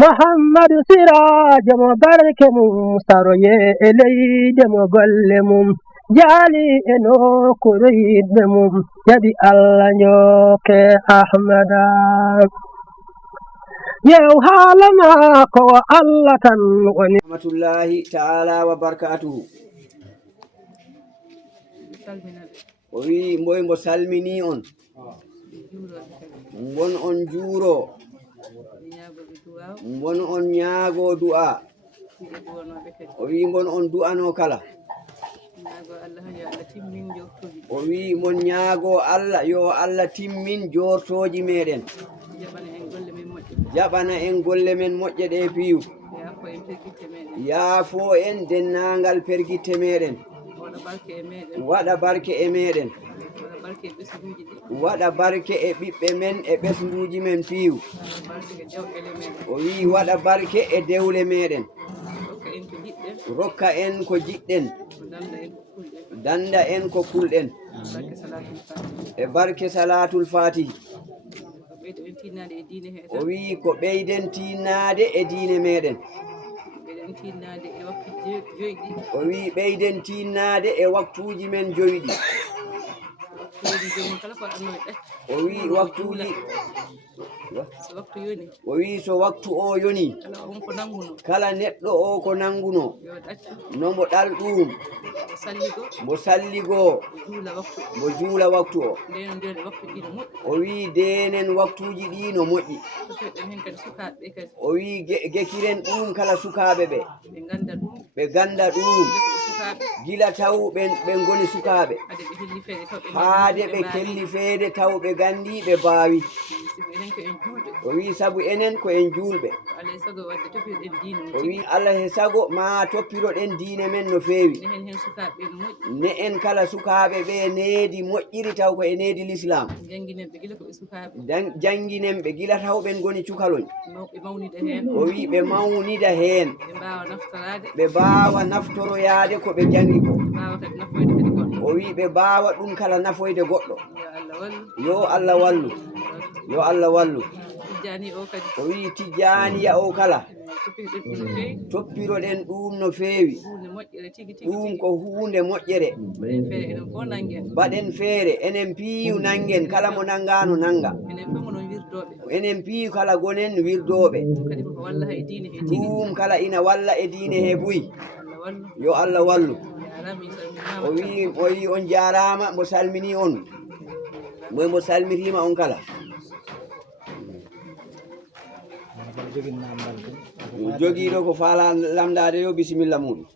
Muhammadu siraajo mo barke mum saroye e leyde mo golle mum jaali e nokkuure yiɗɓe mum jaɓi Allah njokke Ahmada yew haala maako o Allah tan woni rahmatullahi ta'ala wa barakatuhu o wi mboy mbo salmini on ngon on juuro ngon on ñaago du'a o wi ngon on du'ano kala o wi mon ñaago Allah yo Allah timmin jortoji meɗen jaɓana en golle men moƴƴe ɗe piyu yaafo en dennangal pergitte meɗen waɗa barke e meɗen waɗa barke e ɓiɓɓe men e ɓesduji men piyu o wi waɗa barke e dewle meɗen rokka en ko jiɗɗen danda en ko kulɗen e barke salatul fatihi o wi ko ɓeyden tinnade e diine meɗen o wi ɓeyden tinnade e waktuji men joyɗi o wi waktuji o wi so waktu o yoni kala neɗɗo o ko nanguno nomo ɗal ɗum mo salligo mo juula waktu o o wi denen waktuji ɗi no moƴƴi o wi gekiren ɗum kala sukaɓe ɓe ɓe ganda ɗum gila taw ɓe goni sukaɓe haade ɓe kelli feede taw ɓe gandi ɓe baawi o wi sabu enen ko en julɓe o wi Allah he sago ma toppiroɗen diine men no feewi ne en kala sukaɓe ɓe needi moƴƴiri taw ko e needi l'islam janginen ɓe gila taw ɓen goni cukaloñ o wi ɓe mawnida heen ɓe mbawa naftoroyaade ko ɓe jangi ko o wi ɓe mbawa ɗum kala nafoyde goɗɗo yo Allah wallu yo Allah wallu o wi tijjaniya o kala toppiroɗen ɗum no feewi ɗum ko hunde moƴƴere baɗen feere enen piiw nangen kala mo nangano nanga enen piiw kala gonen wirdoɓe ɗum kala ina walla e diine he buyi yo Allah wallu o wi on jarama mo salmini on mo salmitima on kala jogiiɗo ko faala lamdade yo bisimilla muɗum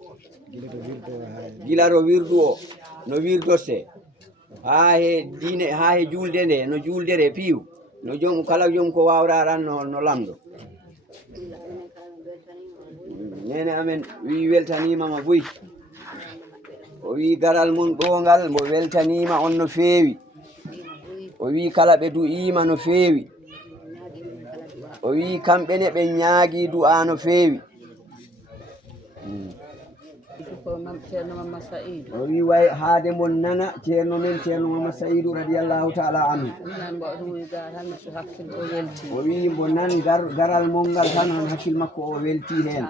gila to wirdu o no wirdotte ha he diine ha he julde nde no juldere piiw no joom kala joom ko wawra ran no lamdo nene amen wi weltanimama boy o wi garal mon ɗongal mo weltanima on no feewi o wi kala ɓe du'ima no feewi o wi kamɓene ɓe ñaagi du'a no feewi o wi way haade mon nana ceerno men ceerno Mamadou Saydou radiyallahu ta'ala anhu o wi mbo nan garal mon ngal tan on hakkil makko o welti hen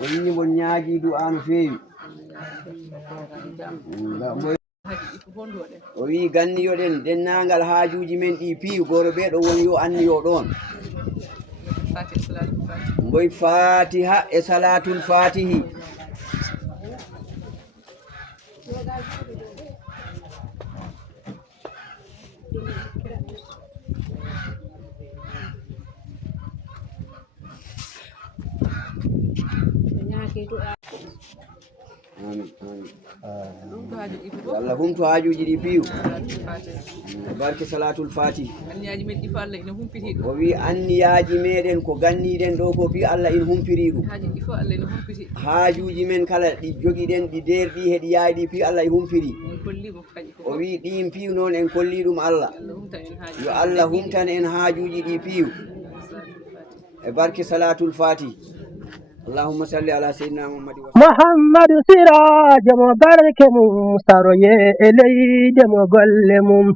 o wi mbo ñaagi du'a no feewi o wi ganniyoɗen dennangal haajuji men ɗi piiw goro ɓeɗo woni yo anniyo ɗon mboy fatiha e salatul fatihi Allah humto haajuji ɗi piiw barke salatul fatihi o wi anniyaji meɗen ko ganniɗen ɗo ko pi Allah in humpiri ɗum haajuji men kala ɗi jogiɗen ɗi derɗi heɗi yaayi ɗi pi Allah e humpiri o wi ɗin piiw noon en kolli ɗum Allah yo Allah humtan en haajuji ɗi piiw e barke salatul fatihi اللهم صل على سيدنا محمد سراج mo barke mum saroye e leyde mo golle mum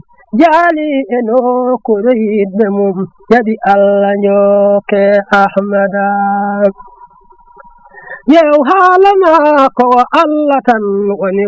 jaali eno koroyidɓe mum jaɓi allah njoke ahmada yew haalama ko allah tan woni